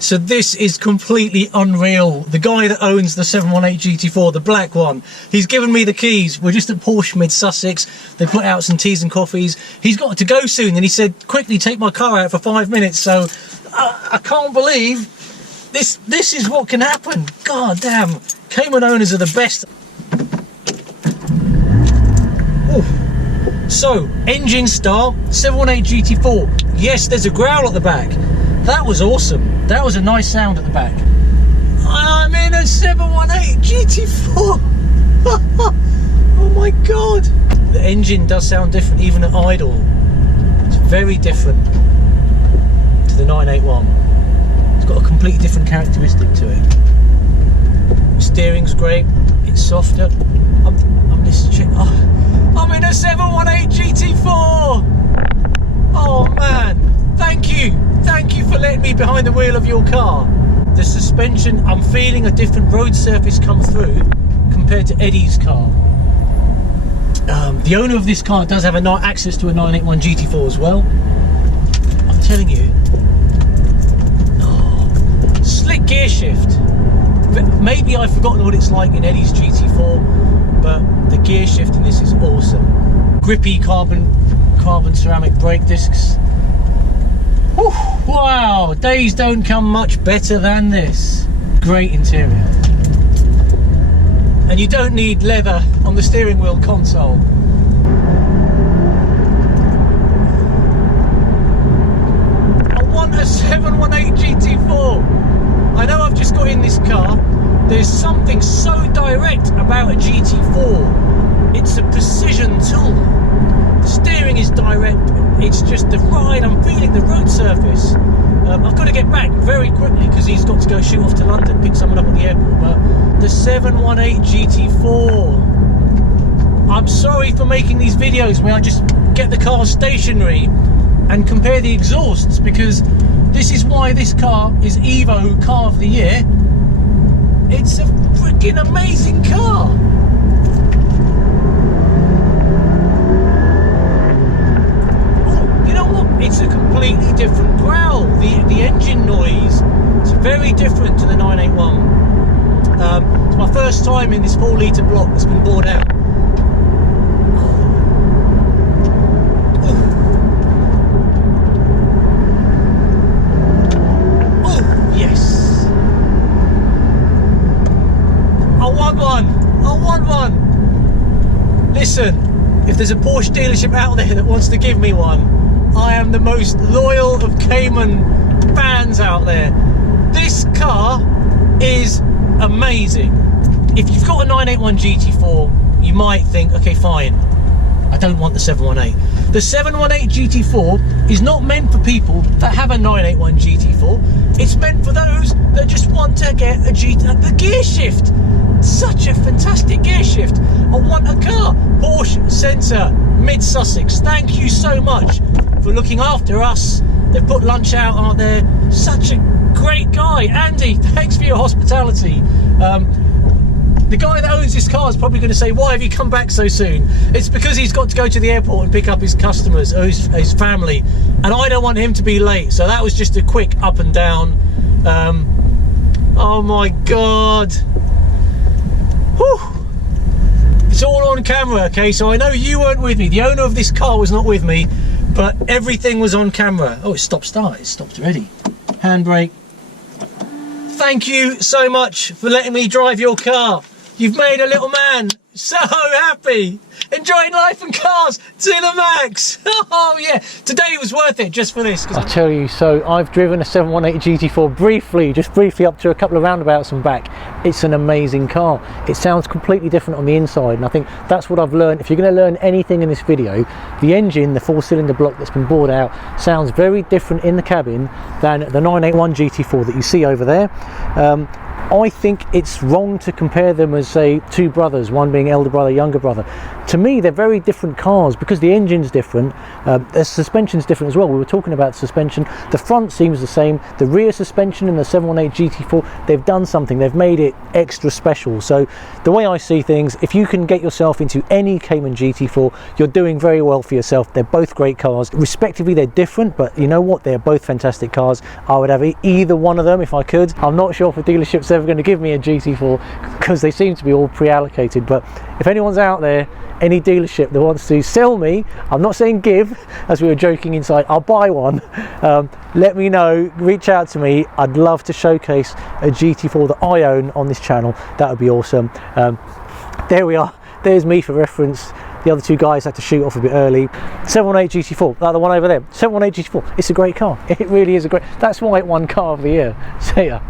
So this is completely unreal. The guy that owns the 718 GT4, the black one, he's given me the keys. We're just at Porsche Mid Sussex. They put out some teas and coffees. He's got to go soon, and he said, quickly take my car out for 5 minutes. So I can't believe this is what can happen. God damn, Cayman owners are the best. Ooh. So, engine start, 718 GT4. Yes, there's a growl at the back. That was awesome. That was a nice sound at the back. I'm in a 718 GT4. Oh my god. The engine does sound different even at idle. It's very different to the 981. It's got a completely different characteristic to it. The steering's great. It's softer. I'm listening. Oh, I'm in a 718 GT4. Oh man, thank you. Thank you for letting me behind the wheel of your car. The suspension, I'm feeling a different road surface come through compared to Eddie's car. The owner of this car does have access to a 981 GT4 as well. I'm telling you. Oh, slick gear shift. Maybe I've forgotten what it's like in Eddie's GT4, but the gear shift in this is awesome. Grippy carbon ceramic brake discs. Whew, wow, days don't come much better than this. Great interior. And you don't need leather on the steering wheel console. I want a 718 GT4. I know I've just got in this car. There's something so direct about a GT4. It's a precision tool. The steering is direct. It's just the ride. I'm feeling the road surface. I've got to get back very quickly because he's got to go shoot off to London, pick someone up at the airport. But the 718 GT4. I'm sorry for making these videos where I just get the car stationary and compare the exhausts, because this is why this car is Evo Car of the Year. It's a freaking amazing car. It's a completely different growl. The engine noise is very different to the 981. It's my first time in this 4-litre block that's been bored out. Oh, yes. I want one. I want one. Listen, if there's a Porsche dealership out there that wants to give me one, I am the most loyal of Cayman fans out there. This car is amazing. If you've got a 981 GT4, you might think, okay, fine, I don't want the 718. The 718 GT4 is not meant for people that have a 981 GT4. It's meant for those that just want to get the gear shift. Such a fantastic gear shift. I want a car. Porsche Centre, Mid Sussex, thank you so much for looking after us. They've put lunch out there. Such a great guy. Andy, thanks for your hospitality. The guy that owns this car is probably going to say, why have you come back so soon? It's because he's got to go to the airport and pick up his customers, or his family, and I don't want him to be late. So that was just a quick up and down. Oh my god. Whew. It's all on camera, okay? So I know you weren't with me. The owner of this car was not with me, but everything was on camera. Oh, it stopped start. It stopped already. Handbrake. Thank you so much for letting me drive your car. You've made a little man so happy. Enjoying life and cars to the max. Oh yeah, today was worth it just for this. I tell you, so I've driven a 718 GT4 just briefly up to a couple of roundabouts and back. It's an amazing car. It sounds completely different on the inside, and I think that's what I've learned. If you're going to learn anything in this video, the engine, the 4-cylinder block that's been bored out, sounds very different in the cabin than the 981 GT4 that you see over there. I think it's wrong to compare them as, say, two brothers, one being elder brother, younger brother. to me they're very different cars because the engine's different, the suspension's different as well. We were talking about suspension. The front seems the same, the rear suspension in the 718 GT4, they've done something, they've made it extra special. So the way I see things, if you can get yourself into any Cayman GT4, you're doing very well for yourself. They're both great cars. Respectively, they're different, but you know what? They're both fantastic cars. I would have either one of them if I could. I'm not sure if a dealership's ever going to give me a GT4 because they seem to be all pre-allocated, but if anyone's out there, any dealership that wants to sell me, I'm not saying give, as we were joking inside, I'll buy one. Let me know, reach out to me. I'd love to showcase a GT4 that I own on this channel. That would be awesome. There we are, there's me for reference. The other two guys had to shoot off a bit early. 718 GT4, that the one over there, 718 GT4, it's a great car. It really is a great, that's why it won Car of the Year. See ya.